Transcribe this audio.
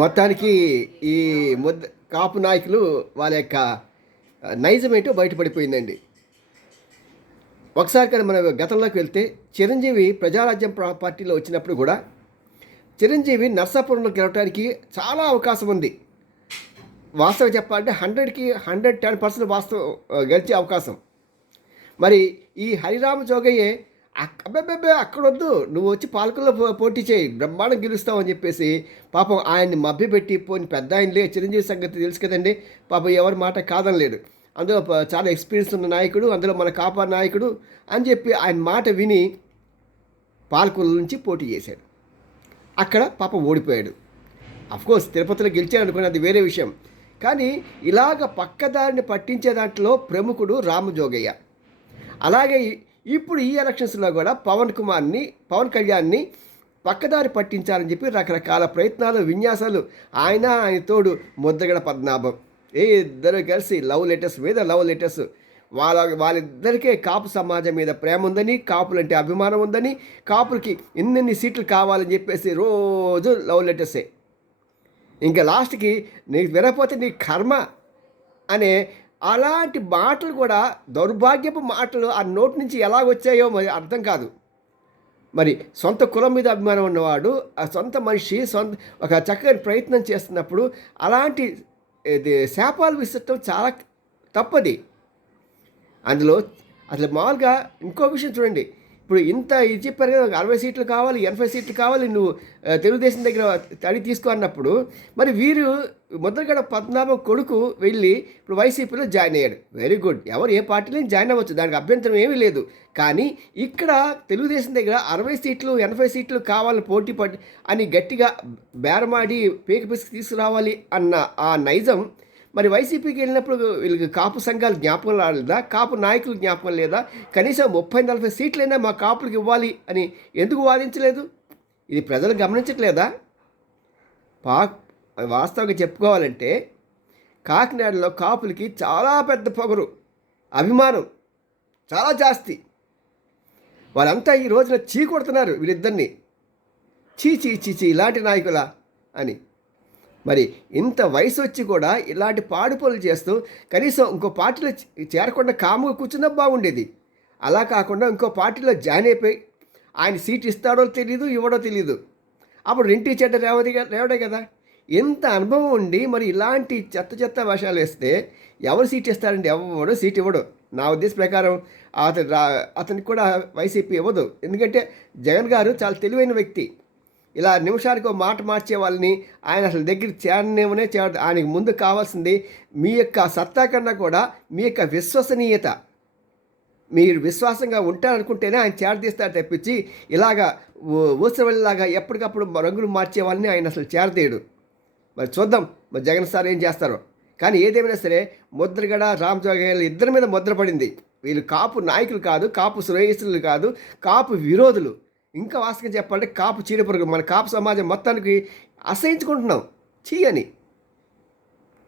మొత్తానికి ఈ ముద్ద కాపు నాయకులు వాళ్ళ యొక్క నైజం బయటపడిపోయిందండి. ఒకసారి కానీ మన గతంలోకి వెళ్తే చిరంజీవి ప్రజారాజ్యం పార్టీలో వచ్చినప్పుడు కూడా చిరంజీవి నర్సాపురంలో గెలవడానికి చాలా అవకాశం ఉంది. వాస్తవం చెప్పాలంటే హండ్రెడ్కి హండ్రెడ్ టెన్ పర్సెంట్ వాస్తవం గెలిచే అవకాశం. మరి ఈ హరిరామ జోగయ్యే అక్- అక్కడొద్దు. అక్కడ వద్దు నువ్వు వచ్చి పాలకుల్లో పో- పోటీ చేయి. బ్రహ్మాండం గెలుస్తావు అని చెప్పేసి పాపం ఆయన్ని మభ్యపెట్టి పోని పెద్ద ఆయనలే చిరంజీవి సంగతి తెలుసు కదండి. పాపం ఎవరి మాట కాదనలేడు అందులో చాలా ఎక్స్పీరియన్స్ ఉన్న నాయకుడు అందులో మన కాపా నాయకుడు అని చెప్పి ఆయన మాట విని పాలకుల నుంచి పోటీ చేశాడు. అక్కడ పాపం ఓడిపోయాడు. అఫ్కోర్స్ తిరుపతిలో గెలిచాడు అనుకుని అది వేరే విషయం. కానీ ఇలాగ పక్కదారిని పట్టించే దాంట్లో ప్రముఖుడు రామజోగయ్య. అలాగే ఇప్పుడు ఈ ఎలక్షన్స్లో కూడా పవన్ కుమార్ని పవన్ కళ్యాణ్ని పక్కదారి పట్టించాలని చెప్పి రకరకాల ప్రయత్నాలు విన్యాసాలు ఆయన ఆయన తోడు ముద్రగడ పద్మనాభం. ఏ ఇద్దరు కలిసి లవ్ లెటర్స్ మీద లవ్ లెటర్స్ వాళ్ళ వాళ్ళిద్దరికే కాపు సమాజం మీద ప్రేమ ఉందని కాపులంటే అభిమానం ఉందని కాపులకి ఇన్నిన్ని సీట్లు కావాలని చెప్పేసి రోజు లవ్ లెటర్సే. ఇంకా లాస్ట్కి నీకు వినకపోతే నీ కర్మ అనే అలాంటి మాటలు కూడా దౌర్భాగ్యపు మాటలు ఆ నోటి నుంచి ఎలా వచ్చాయో మరి అర్థం కాదు. మరి సొంత కులం మీద అభిమానం ఉన్నవాడు ఆ సొంత మనిషి సొంత ఒక చక్కని ప్రయత్నం చేస్తున్నప్పుడు అలాంటి ఇది శాపాలు విసరటం చాలా తప్పది. అందులో అసలు మామూలుగా ఇంకో విషయం చూడండి. ఇప్పుడు ఇంత ఇది చెప్పారు కదా అరవై సీట్లు కావాలి ఎనభై సీట్లు కావాలి నువ్వు తెలుగుదేశం దగ్గర తడి తీసుకో అన్నప్పుడు మరి వీరు ముద్రగడ పద్మనాభం కొడుకు వెళ్ళి ఇప్పుడు వైసీపీలో జాయిన్ అయ్యాడు. వెరీ గుడ్ ఎవరు ఏ పార్టీలో జాయిన్ అవ్వచ్చు దానికి అభ్యంతరం ఏమీ లేదు. కానీ ఇక్కడ తెలుగుదేశం దగ్గర అరవై సీట్లు ఎనభై సీట్లు కావాలని పోటీ పడి అని గట్టిగా బేరమాడి పీక తీసుకురావాలి అన్న ఆ నైజం మరి వైసీపీకి వెళ్ళినప్పుడు వీళ్ళకి కాపు సంఘాలు జ్ఞాపకం రాలేదా? కాపు నాయకులు జ్ఞాపకం లేదా? కనీసం ముప్పై నలభై సీట్లైనా మా కాపులకు ఇవ్వాలి అని ఎందుకు వాదించలేదు? ఇది ప్రజలు గమనించట్లేదా? పా వాస్తవంగా చెప్పుకోవాలంటే కాకినాడలో కాపులకి చాలా పెద్ద పొగరు అభిమానం చాలా జాస్తి. వాళ్ళంతా ఈ రోజున చీ కొడుతున్నారు వీళ్ళిద్దరిని. చీ చీ చీ చీ ఇలాంటి నాయకులా అని. మరి ఇంత వయసు వచ్చి కూడా ఇలాంటి పాడు పనులు చేస్తూ కనీసం ఇంకో పార్టీలో చేరకుండా కాముగా కూర్చున్నా బాగుండేది. అలా కాకుండా ఇంకో పార్టీలో జాయిన్ అయిపోయి ఆయన సీట్ ఇస్తాడో తెలియదు ఇవ్వడో తెలియదు అప్పుడు రెంటి చెడ్డ రేవది రేవడే కదా. ఎంత అనుభవం ఉండి మరి ఇలాంటి చెత్త చెత్త వేషాలు వేస్తే ఎవరు సీట్ ఇస్తారండి? ఎవడు సీట్ ఇవ్వడు. నా ఉద్దేశం ప్రకారం అతను రా అతనికి కూడా వైసీపీ ఇవ్వదు. ఎందుకంటే జగన్ గారు చాలా తెలివైన వ్యక్తి. ఇలా నిమిషానికి మాట మార్చే వాళ్ళని ఆయన అసలు దగ్గర చేరనేమనే చేర ఆయనకు ముందు కావాల్సింది మీ యొక్క సత్తా కన్నా కూడా మీ యొక్క విశ్వసనీయత. మీరు విశ్వాసంగా ఉంటారనుకుంటేనే ఆయన చేరదీస్తారు తప్పించి ఇలాగా ఊసవెళ్ళలాగా ఎప్పటికప్పుడు రంగులు మార్చే వాళ్ళని ఆయన అసలు చేరదీయడు. మరి చూద్దాం. మరి జగన్ సార్ ఏం చేస్తారో. కానీ ఏదేమైనా సరే ముద్రగడ రామజోగయ్య ఇద్దరి మీద ముద్ర పడింది. వీళ్ళు కాపు నాయకులు కాదు కాపు శ్రేయస్సులు కాదు కాపు విరోధులు. ఇంకా వాస్తవం చెప్పాలంటే కాపు చీడపురుగు మన కాపు సమాజం మొత్తానికి అసహించుకుంటున్నాం. చీయని.